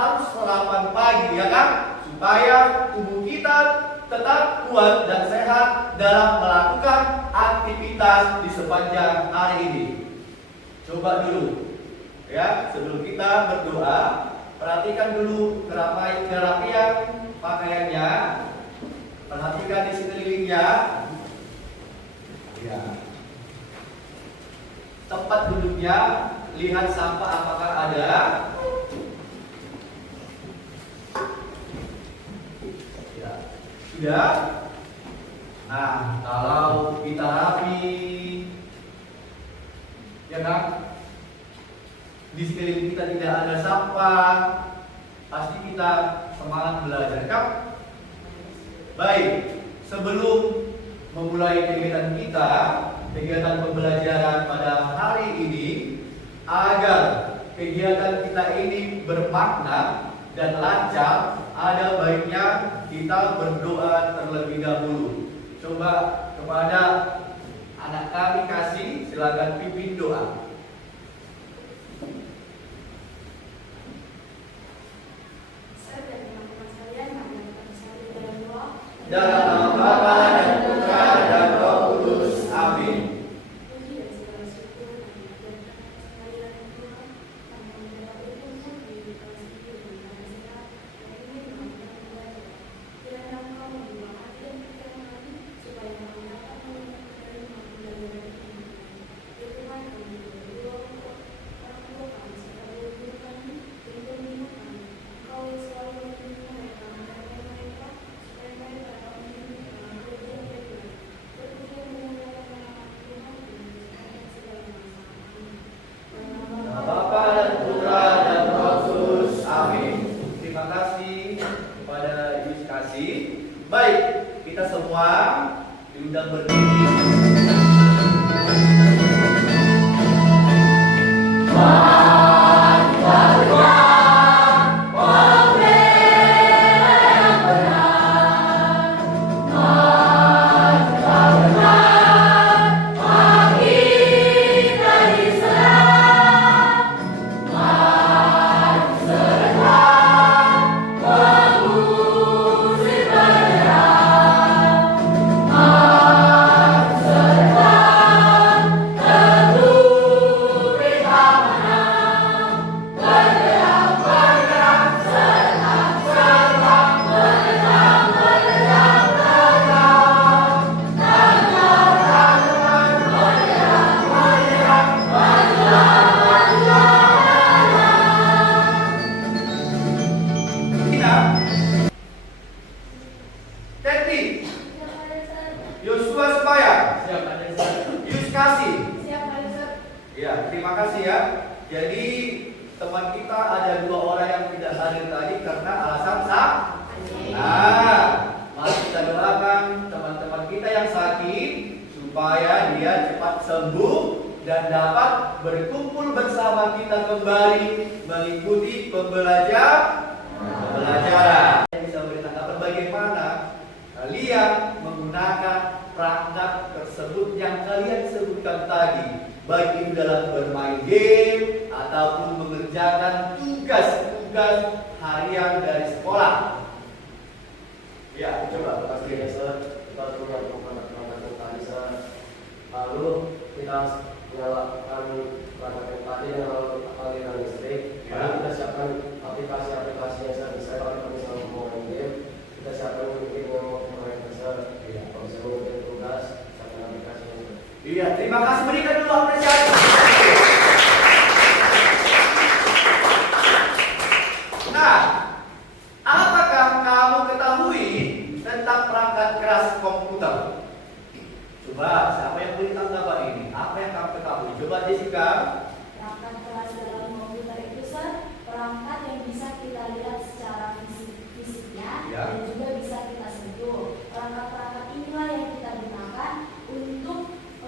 harus sarapan pagi, ya kan? Supaya tubuh kita tetap kuat dan sehat dalam melakukan aktivitas di sepanjang hari ini. Coba dulu, ya, sebelum kita berdoa, perhatikan dulu kerapian pakaiannya, perhatikan di sekelilingnya, ya. Tempat duduknya, lihat sampah apakah ada. Ya, sudah. Nah, kalau kita rapi, ya kan? Di sekeliling kita tidak ada sampah, pasti kita semangat belajar, kan? Baik, sebelum memulai kegiatan kita, kegiatan pembelajaran pada hari ini, agar kegiatan kita ini bermakna dan lancar, ada baiknya kita berdoa terlebih dahulu. Coba kepada anak kami kasih, silakan pimpin doa. Dalam nama Bapa dan Putra dan Roh Kudus. Amin. Baik, kita semua diundang berdiri. Ya, terima kasih ya. Jadi teman kita ada 2 orang yang tidak hadir tadi karena alasan sakit. Nah, mari kita doakan teman-teman kita yang sakit supaya dia cepat sembuh dan dapat berkumpul bersama kita kembali mengikuti pembelajaran. Saya bisa beri tanggapan bagaimana kalian menggunakan perangkat tersebut yang kalian sebutkan tadi, baik itu dalam bermain game ataupun mengerjakan tugas-tugas harian dari sekolah. Ya, coba pasti ya, Sir. Kita sudah melakukan tadi, Sir. Lalu kita menyalakan perangkat tadi yang lalu aliran listrik. Lalu kita siapkan aplikasi-aplikasi yang Sir. Bisa kalau kita misalnya mau main game, kita siapkan mungkin yang mau main, Sir. Kalau bisa mungkin tugas, siapkan aplikasinya, Sir. Iya, terima kasih, berikan dulu apresiasi. Nah, apakah kamu ketahui tentang perangkat keras komputer? Coba, siapa yang beri tanggapan ini? Apa yang kamu ketahui? Coba Jessica. Perangkat keras dalam komputer itu, Sir, perangkat yang bisa kita lihat secara fisiknya Ya. dan juga bisa kita sentuh. Perangkat-perangkat inilah yang kita gunakan untuk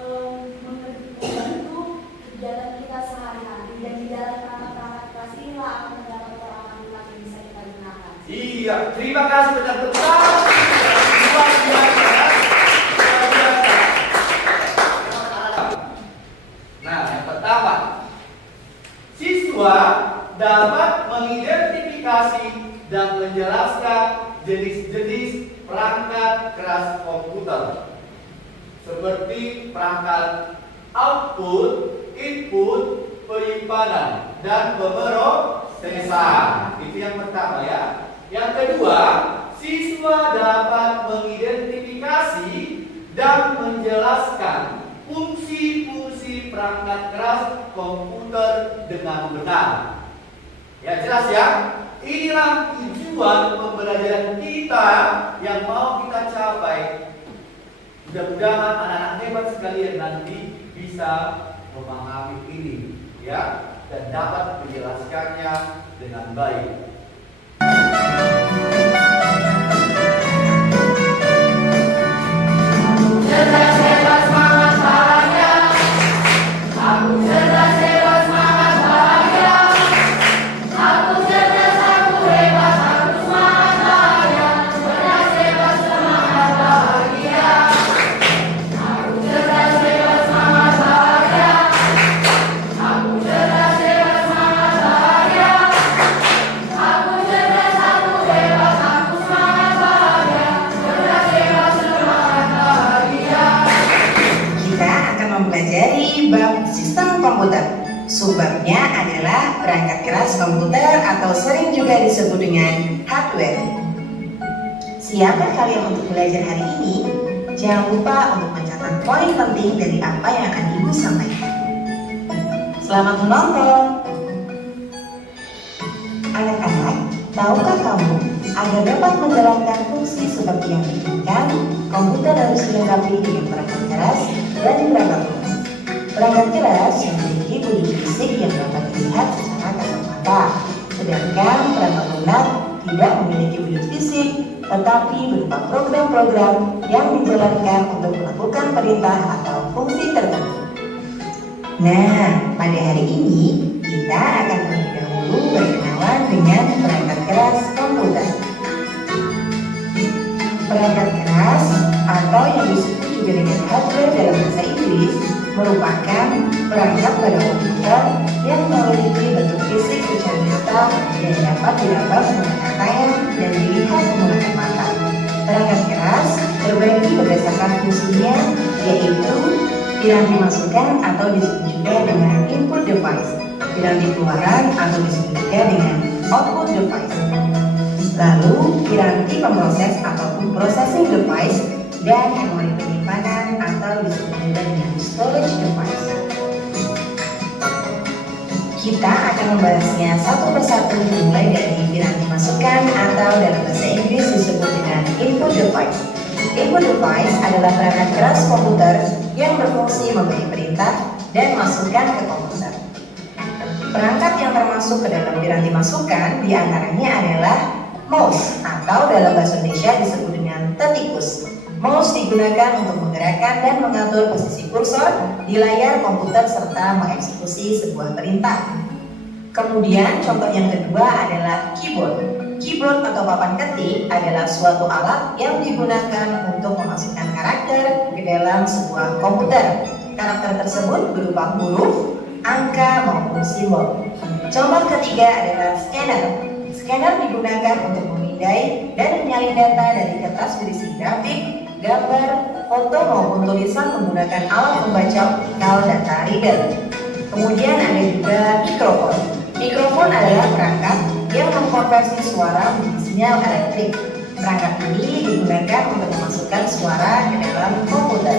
membantu kegiatan kita sehari-hari, dan di dalam perangkat-perangkat keras inilah akan terdapat perangkat yang bisa kita gunakan. Iya, terima kasih benar-benar. Luar biasa. Luar biasa. Nah, yang pertama, siswa dapat mengidentifikasi mengidentifikasi dan menjelaskan jenis-jenis perangkat keras komputer seperti perangkat output, input, penyimpanan, dan pemrosesan. Itu yang pertama ya. Yang kedua, siswa dapat mengidentifikasi dan menjelaskan fungsi-fungsi perangkat keras komputer dengan benar. Ya jelas ya. Inilah tujuan pembelajaran kita yang mau kita capai. Mudah-mudahan anak-anak hebat sekalian nanti bisa memahami ini ya dan dapat menjelaskannya dengan baik. Cerdas, hebat, semangat, bahagia. Aku cerdas, hebat, semangat, bahagia. Aku cerdas, aku hebat, aku semangat, bahagia. Cerdas, hebat, semangat, bahagia. Aku cerdas, hebat, semangat, bahagia. Aku cerdas, hebat, semangat, bahagia. Aku cerdas, aku hebat, aku semangat, bahagia. Cerdas, hebat, semangat, bahagia. Kita akan mempelajari bab sistem komputer. Subbabnya adalah perangkat keras komputer atau sering juga disebut dengan hardware. Siapkah kalian untuk belajar hari ini? Jangan lupa untuk mencatat poin penting dari apa yang akan Ibu sampaikan. Selamat menonton! Anak-anak, tahukah kamu, agar dapat menjalankan fungsi seperti yang diinginkan, komputer harus dilengkapi dengan perangkat keras dan perangkat lunak. Perangkat keras memiliki bodi fisik yang dapat dilihat secara kasat mata, sedangkan perangkat lunak tidak memiliki wujud fisik, tetapi berupa program-program yang dijalankan untuk melakukan perintah atau fungsi tertentu. Nah, pada hari ini kita akan terlebih dahulu berkenalan dengan perangkat keras komputer. Perangkat keras atau yang disebut juga dengan hardware dalam bahasa Inggris merupakan perangkat pada komputer yang memiliki bentuk fisik secara nyata dan dapat diraba menggunakan tangan dan dilihat menggunakan mata. Perangkat keras terbagi berdasarkan fungsinya, yaitu piranti masukan atau disebut juga dengan input device, piranti keluaran atau disebut juga dengan output device. Lalu piranti pemroses ataupun processing device dan memori penyimpanan atau disebut juga dengan storage device. Kita akan membahasnya satu persatu dimulai dari piranti masukan atau dalam bahasa Inggris disebut dengan input device. Input device adalah perangkat keras komputer yang berfungsi memberi perintah dan masukan ke komputer. Perangkat yang termasuk ke dalam piranti masukan diantaranya adalah mouse atau dalam bahasa Indonesia disebut dengan tetikus. Mouse digunakan untuk menggerakkan dan mengatur posisi kursor di layar komputer serta mengeksekusi sebuah perintah. Kemudian contoh yang kedua adalah keyboard. Keyboard atau papan ketik adalah suatu alat yang digunakan untuk memasukkan karakter ke dalam sebuah komputer. Karakter tersebut berupa huruf, angka maupun simbol. Contoh ketiga adalah scanner. Scanner digunakan untuk memindai dan menyalin data dari kertas berisi grafik, gambar, foto maupun tulisan menggunakan alat pembaca optikal data reader. Kemudian ada juga mikrofon. Mikrofon adalah perangkat yang mengkonversi suara menjadi sinyal elektrik. Perangkat ini digunakan untuk memasukkan suara ke dalam komputer.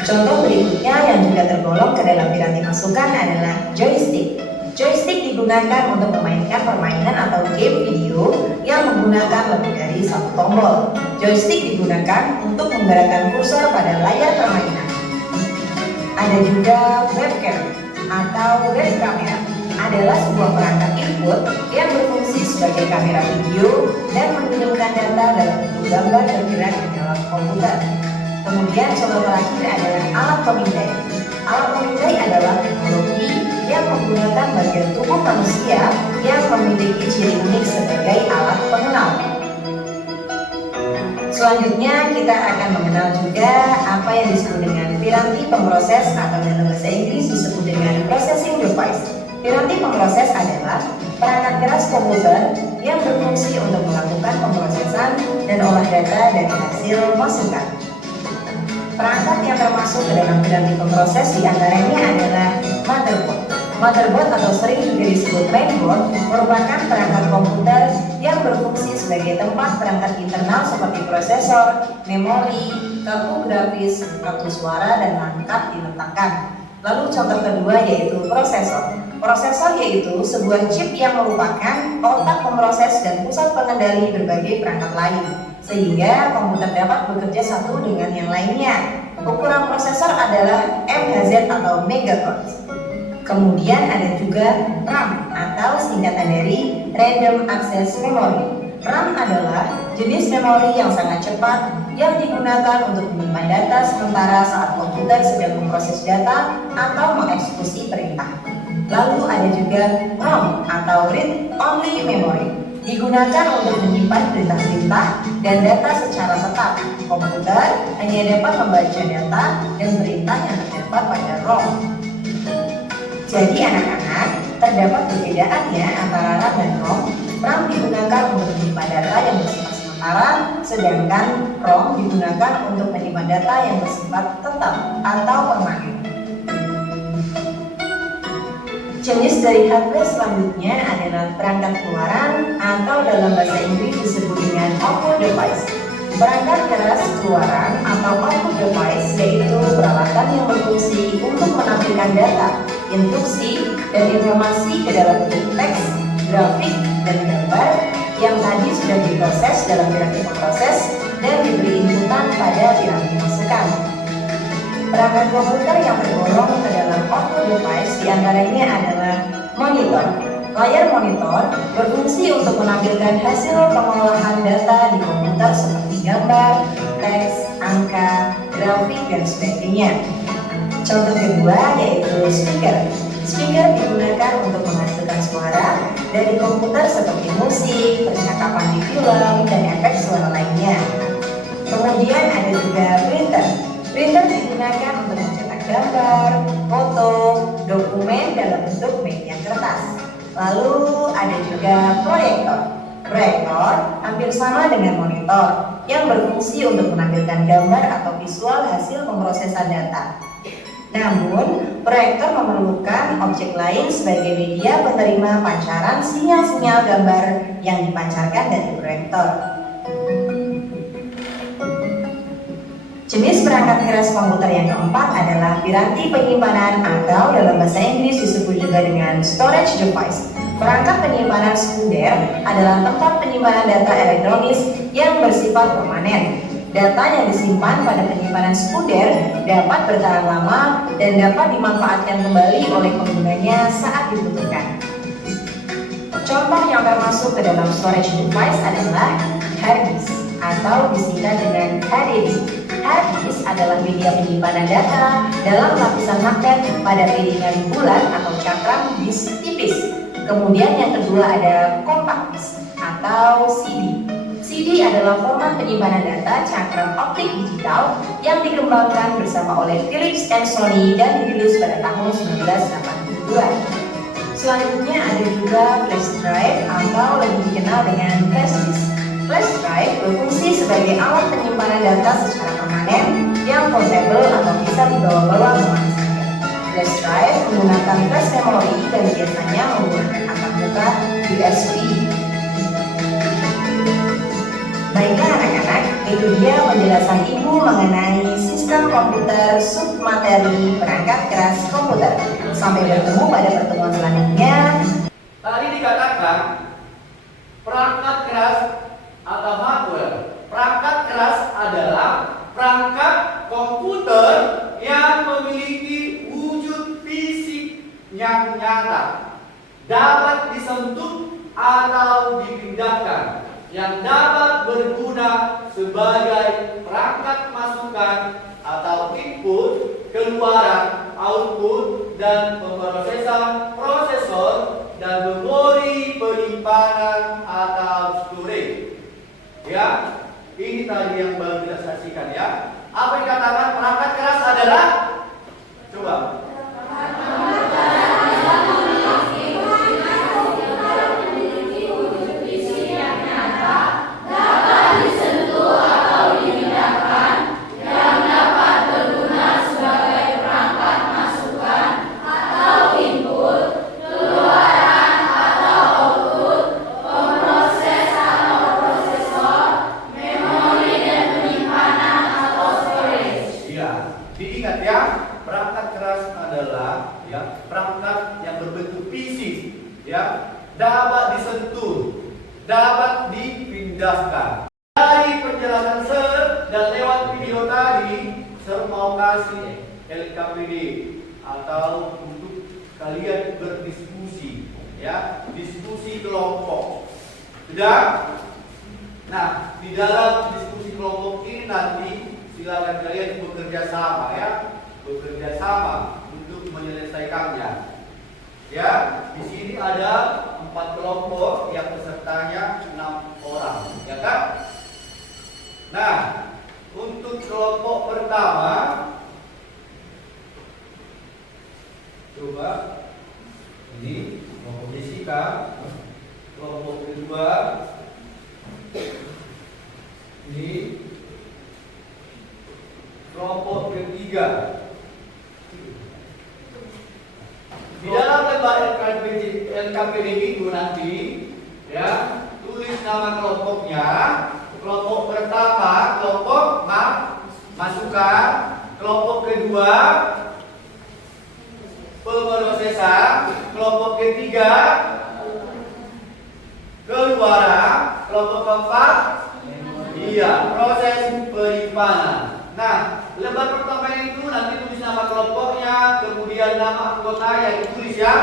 Contoh berikutnya yang juga tergolong ke dalam piranti masukan adalah joystick. Joystick digunakan untuk memainkan permainan atau game video yang menggunakan lebih dari satu tombol. Joystick digunakan untuk menggerakkan kursor pada layar permainan. Ada juga webcam atau web kamera. Adalah sebuah perangkat input yang berfungsi sebagai kamera video dan mengirimkan data dalam bentuk gambar tergerak di dalam komputer. Kemudian contoh terakhir adalah alat pemindai. Alat pemindai adalah teknologi yang menggunakan bagian tubuh manusia yang memiliki ciri unik sebagai alat pengenal. Selanjutnya kita akan mengenal juga apa yang disebut dengan piranti pemroses atau dalam bahasa Inggris disebut dengan processing device. Piranti pemroses adalah perangkat keras komputer yang berfungsi untuk melakukan pemrosesan dan olah data dari hasil masukan. Perangkat yang termasuk ke dalam piranti pemroses diantaranya adalah motherboard. Motherboard atau sering juga disebut mainboard merupakan perangkat komputer yang berfungsi sebagai tempat perangkat internal seperti prosesor, memori, kartu grafis, kartu suara, dan perangkat diletakkan. Lalu contoh kedua yaitu prosesor. Prosesor yaitu sebuah chip yang merupakan otak pemroses dan pusat pengendali berbagai perangkat lain, sehingga komputer dapat bekerja satu dengan yang lainnya. Ukuran prosesor adalah MHz atau megahertz. Kemudian ada juga RAM atau singkatan dari Random Access Memory. RAM adalah jenis memori yang sangat cepat yang digunakan untuk menyimpan data sementara saat komputer sedang memproses data atau mengeksekusi perintah. Lalu ada juga ROM atau Read Only Memory, digunakan untuk menyimpan perintah-perintah dan data secara tetap. Komputer hanya dapat membaca data dan perintah yang terdapat pada ROM. Jadi anak-anak, terdapat perbedaannya antara RAM dan ROM. RAM digunakan untuk menyimpan data yang bersifat sementara, sedangkan ROM digunakan untuk menyimpan data yang bersifat tetap atau permanen. Jenis dari hardware selanjutnya adalah perangkat keluaran atau dalam bahasa Inggris disebut dengan output device. Perangkat keras keluaran atau output device yaitu peralatan yang berfungsi untuk menampilkan data, instruksi, dan informasi ke dalam bentuk teks, grafik, dan gambar yang tadi sudah diproses dalam piranti pemroses dan diberi inputan pada piranti masukan. Perangkat komputer yang tergolong ke dalam output device diantaranya adalah monitor. Layar monitor berfungsi untuk menampilkan hasil pengolahan data di komputer seperti gambar, teks, angka, grafik, dan sebagainya. Contoh kedua yaitu speaker. Speaker digunakan untuk menghasilkan suara dari komputer seperti musik, percakapan di film, dan efek suara lainnya. Kemudian ada juga printer. Printer digunakan untuk mencetak gambar, foto, dokumen dalam bentuk media kertas. Lalu ada juga proyektor. Proyektor hampir sama dengan monitor yang berfungsi untuk menampilkan gambar atau visual hasil pemrosesan data. Namun, proyektor memerlukan objek lain sebagai media penerima pancaran sinyal-sinyal gambar yang dipancarkan dari proyektor. Jenis perangkat keras komputer yang keempat adalah piranti penyimpanan atau dalam bahasa Inggris disebut juga dengan storage device. Perangkat penyimpanan sekunder adalah tempat penyimpanan data elektronis yang bersifat permanen. Data yang disimpan pada penyimpanan sekunder dapat bertahan lama dan dapat dimanfaatkan kembali oleh penggunanya saat dibutuhkan. Contoh yang termasuk ke dalam storage device adalah hard disk atau disingkat dengan HDD. Hard disk adalah media penyimpanan data dalam lapisan magnet pada piringan bulat atau cakram disk tipis. Kemudian yang kedua ada compact disk atau CD. CD adalah format penyimpanan data cakram optik digital yang dikembangkan bersama oleh Philips dan Sony dan dirilis pada tahun 1982. Selanjutnya ada juga flash drive atau lebih dikenal dengan flash disk. Flash drive berfungsi sebagai alat penyimpanan data secara permanen yang portable atau bisa dibawa-bawa kemana saja. Flash drive menggunakan flash memori dan biasanya menggunakan antarmuka USB. Baiklah anak-anak, itu dia penjelasan Ibu mengenai sistem komputer submateri perangkat keras komputer. Sampai bertemu pada pertemuan selanjutnya. Tadi dikatakan perangkat keras atau hardware. Perangkat keras adalah perangkat komputer yang memiliki wujud fisik yang nyata, dapat disentuh atau dipindahkan, yang dapat berguna sebagai perangkat masukan atau input, keluaran, output, dan pemrosesan prosesor dan memori penyimpanan atau storage. Ya, ini tadi yang baru kita saksikan ya. Apa yang dikatakan perangkat keras adalah? Coba. dapat dipindahkan. Dari penjelasan Sir dan lewat video tadi, Sir mau kasih LKPD atau untuk kalian berdiskusi, ya, diskusi kelompok. Sudah? Nah, di dalam diskusi kelompok ini nanti silakan kalian bekerja sama, ya, bekerja sama untuk menyelesaikannya. Ya, di sini ada 4 kelompok yang pesertanya 6 orang, ya kan? Nah, untuk kelompok pertama, coba ini kelompok Jessica, kelompok kedua ini, kelompok ketiga. Di dalam lembar LKPD itu nanti, ya, tulis nama kelompoknya. Kelompok pertama, kelompok masukan. Kelompok kedua, pemrosesan. Kelompok ketiga, keluaran. Kelompok keempat, iya, proses penyimpanan. Nah, lembar pertama itu nanti tulis nama kelompoknya, kemudian nama anggota yang ditulis, ya.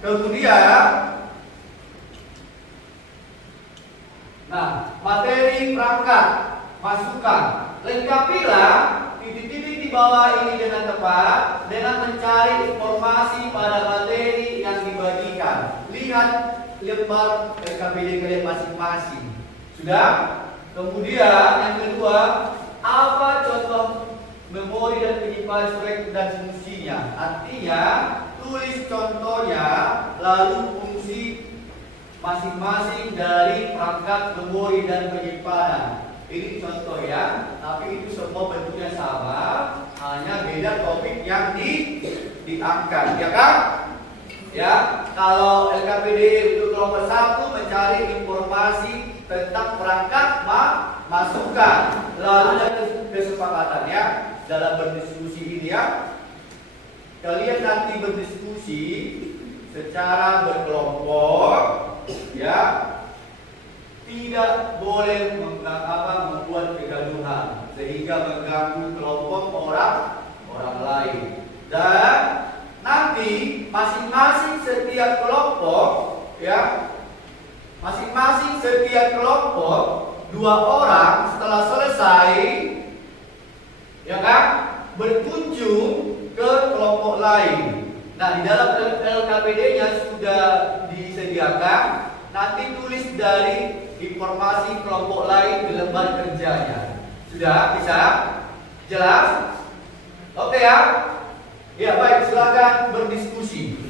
Kemudian, nah, materi perangkat, masukan. Lengkapilah titik-titik di bawah ini dengan tepat dengan mencari informasi pada materi yang dibagikan. Lihat lembar LKPD kalian masing-masing. Sudah? Kemudian yang kedua, apa contoh memori dan penyimpanan surat dan fungsinya? Artinya, tulis contohnya, lalu fungsi masing-masing dari perangkat memori dan penyimpanan. Ini contoh, ya, tapi itu semua bentuknya sama, hanya beda topik yang diangkat, ya kan? Ya, kalau LKPD untuk kelompok 1 mencari informasi tentang perangkat masukan, lalu ada kesepakatan, ya, dalam berdiskusi ini, ya. Kalian nanti berdiskusi secara berkelompok, ya, tidak boleh membuat kegaduhan sehingga mengganggu kelompok orang lain. Dan nanti masing-masing setiap kelompok, ya, masing-masing setiap kelompok 2 orang setelah selesai, ya kan, berkunjung ke kelompok lain. Nah, di dalam LKPD-nya sudah disediakan, nanti tulis dari informasi kelompok lain di lembar kerjanya. Sudah bisa? Jelas? Oke, ya? Ya, baik, silakan berdiskusi.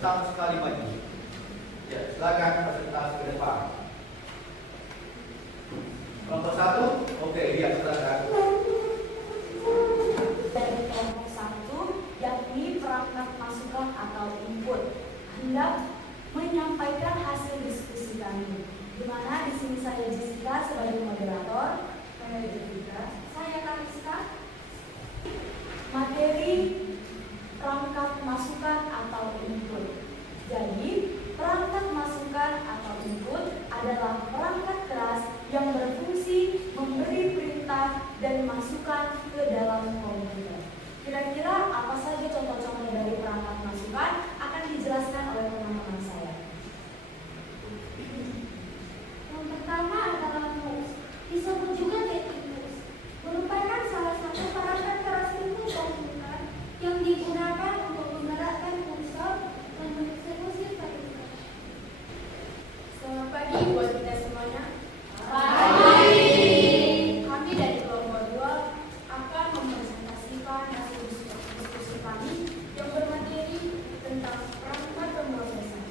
Satu sekali maju. Ya, silakan presentasi ke depan. Kelompok 1, oke, lihat, silakan. Dari kelompok 1, yakni perangkat masukan atau input, hendak menyampaikan hasil diskusi kami. Di mana di sini saya Jessica sebagai moderator, saya Kariska. Materi perangkat masukan atau input. Jadi, perangkat masukan atau input adalah perangkat keras yang berfungsi memberi perintah dan masukan ke dalam komputer. Kira-kira apa saja contoh-contoh dari perangkat masukan akan dijelaskan oleh teman-teman saya. Yang pertama adalah mouse, disebut juga keyboard, merupakan salah satu perangkat keras untuk komputer yang digunakan untuk menggerakkan unsur dan mengeksekusi perintah. Selamat pagi buat kita semuanya. Kami dari kelompok 2 akan mempresentasikan hasil diskusi kami yang bermateri tentang perangkat pemrosesan.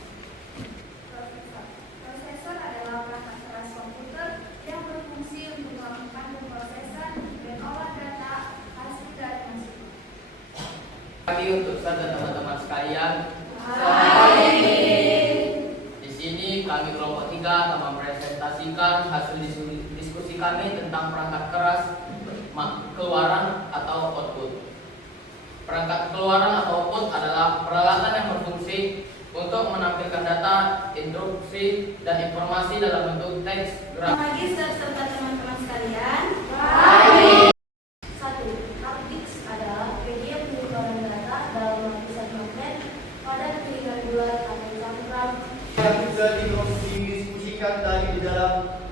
Prosesor adalah perangkat keras komputer yang berfungsi untuk melakukan pemrosesan dan olah data hasil dari masukan. Pagi untuk Ustaz dan teman-teman sekalian. Di sini kami kelompok 3 akan mempresentasikan hasil diskusi kami tentang perangkat keras keluaran atau output. Perangkat keluaran atau output adalah peralatan yang berfungsi untuk menampilkan data, instruksi, dan informasi dalam bentuk teks, grafik. Pagi serta teman-teman sekalian. 1. Hard disk adalah media penyebaran data dalam lapisan magnet pada piringan bulat atau cangkram. Yang sudah didiskusikan tadi di dalam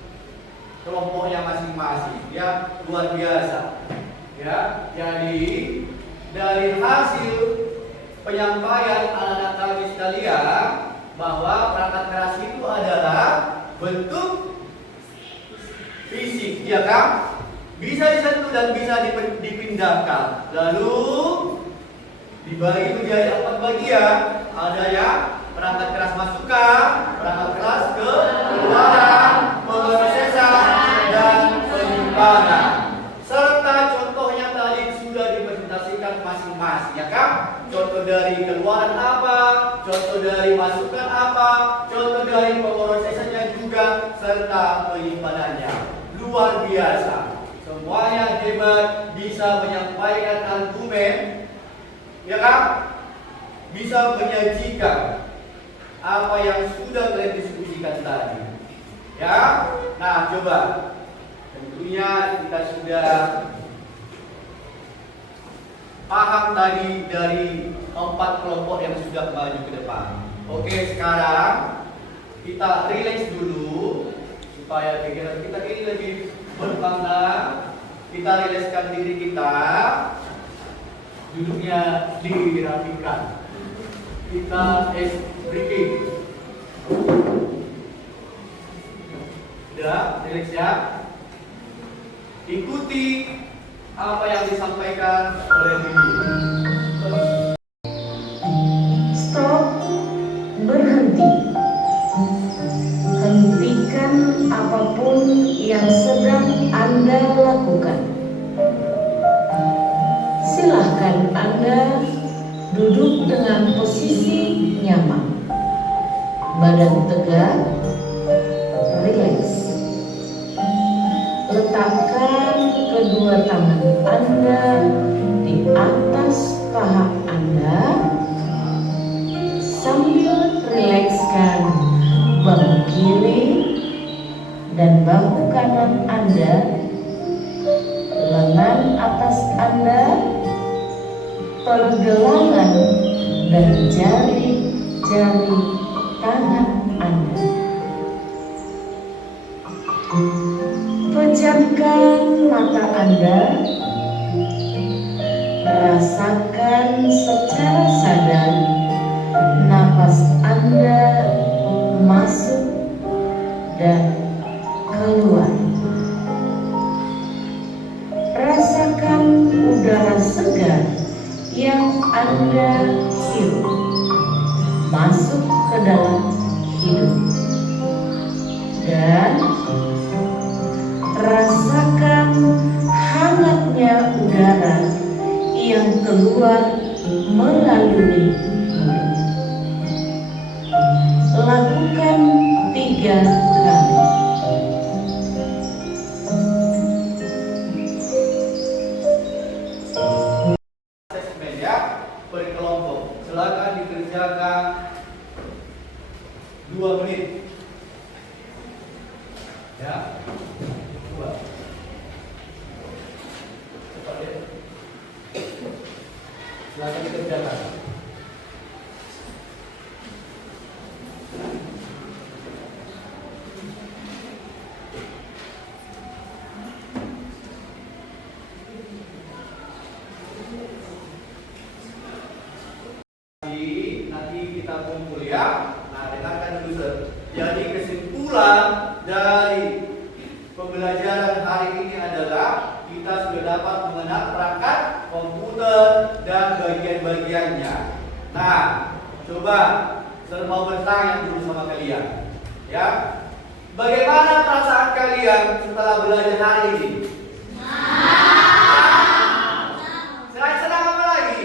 kelompoknya masing-masing, ya, luar biasa. Ya, jadi dari hasil penyampaian anak-anak kami sekalian bahwa perangkat keras itu adalah bentuk fisik, ya kan? Bisa disentuh dan bisa dipindahkan. Lalu dibagi menjadi 4 bagian. Ada yang perangkat keras masukan, perangkat keras keluaran, pemrosesan, dan penyimpanan. Serta contohnya tadi sudah dipresentasikan masing-masing, ya kan? Contoh dari keluaran apa, contoh dari masukan apa, contoh dari pemrosesannya juga, serta penyimpanannya. Luar biasa. Semuanya hebat, bisa menyampaikan argumen, ya kan? Bisa menyajikan apa yang sudah kalian diskusikan tadi. Ya, nah coba. Tentunya kita sudah paham tadi dari 4 kelompok yang sudah maju ke depan. Oke, sekarang kita relax dulu supaya pikiran kita ini lebih berkembang. Kita rilekskan diri kita, duduknya dirapikan. Kita breathing. Sudah, relax ya. Ikuti apa yang disampaikan oleh Bibi. Stop, berhenti. Hentikan apapun yang sedang Anda lakukan. Silahkan Anda duduk dengan posisi nyaman. Badan tegak, rileks. Letakkan kedua tangan Anda di atas paha Anda sambil rilekskan bahu kiri dan bahu kanan Anda, lengan atas Anda, pergelangan dan jari-jari tangan Anda. Pejamkan mata Anda, rasakan secara sadar napas Anda masuk dan keluar. Rasakan udara segar yang Anda hirup masuk ke dalam hidung. Dan rasakan hangatnya udara yang keluar melalui mulut. Lakukan 3 kali. Asesmen ya, per kelompok. Silakan dikerjakan 2 menit. Ya. 2. Cepat ya. Silakan dikerjakan. sudah kumpul ya. Nah, dengarkan dulu Sir. Jadi kesimpulan dari pembelajaran hari ini adalah kita sudah dapat mengenal perangkat komputer dan bagian-bagiannya. Nah, coba saya mau bertanya dulu sama kalian, ya. Bagaimana perasaan kalian setelah belajar hari ini? Senang apa lagi?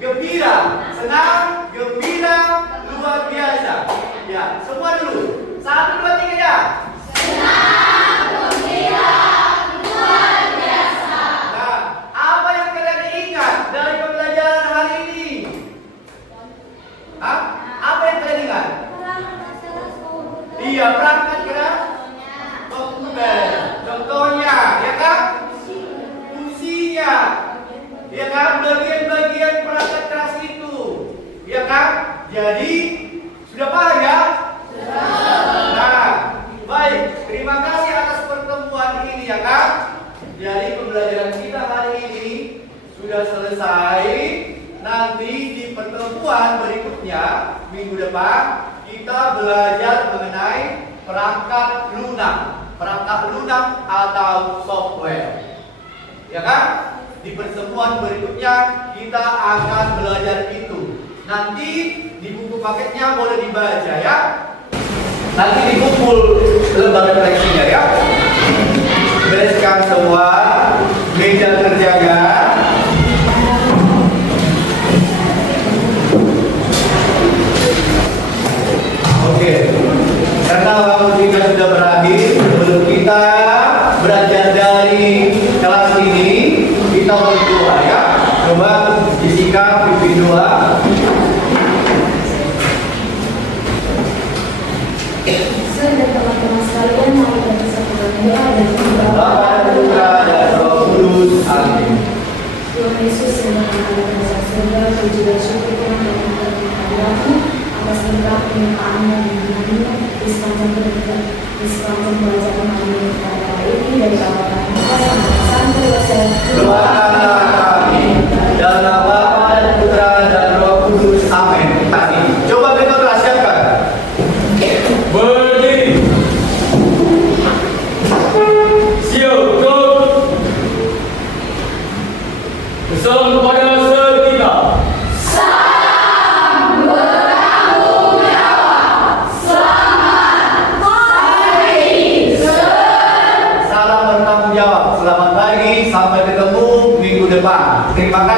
Gembira, senang, gembira, luar biasa. Ya, semua dulu. 1, 2, 3 ya. Nah, apa yang kalian ingat dari pembelajaran hari ini? Hah? Apa yang kalian ingat? Iya, perangkat keras komputer. Contohnya, ya kan? Fungsinya, ya kan? Bagian-bagian perangkat keras itu, ya kan? Jadi sudah paham ya? Nah, baik. Terima kasih atas pertemuan ini, ya kan? Jadi pembelajaran kita hari ini sudah selesai. Nanti di pertemuan berikutnya minggu depan kita belajar mengenai perangkat lunak atau software, ya kan? Di pertemuan berikutnya kita akan belajar itu. Nanti di buku paketnya boleh dibaca ya. Nanti dikumpul lembar refleksinya ya. Bereskan semua meja kerjanya. Oke, karena waktu kita sudah berakhir, sebelum kita belajar dari kelas ini, kita berdoa ya. Coba disikap pimpin doa. Saudara teman-teman sekalian, mari kita satu berdoa dan Bapa dan Putra dan Roh Kudus. Amin. Tuhan Yesus yang berada di atas surga, puji dan syukur Tuhan dan kehadiratmu atas berkat penyertaanmu dan bimbinganmu di sepanjang pelajaran kami pada hari ini dari awal kita sampai selesai. Doakanlah kami dalam nama Bapa dan Putra dan Roh Kudus. Amin. Coba kita perhatikan. Berdiri. Siap, betul. Pesan kepada Sir kita. Salam bertanggung jawab. Selamat pagi, sampai ketemu minggu depan. Terima kasih.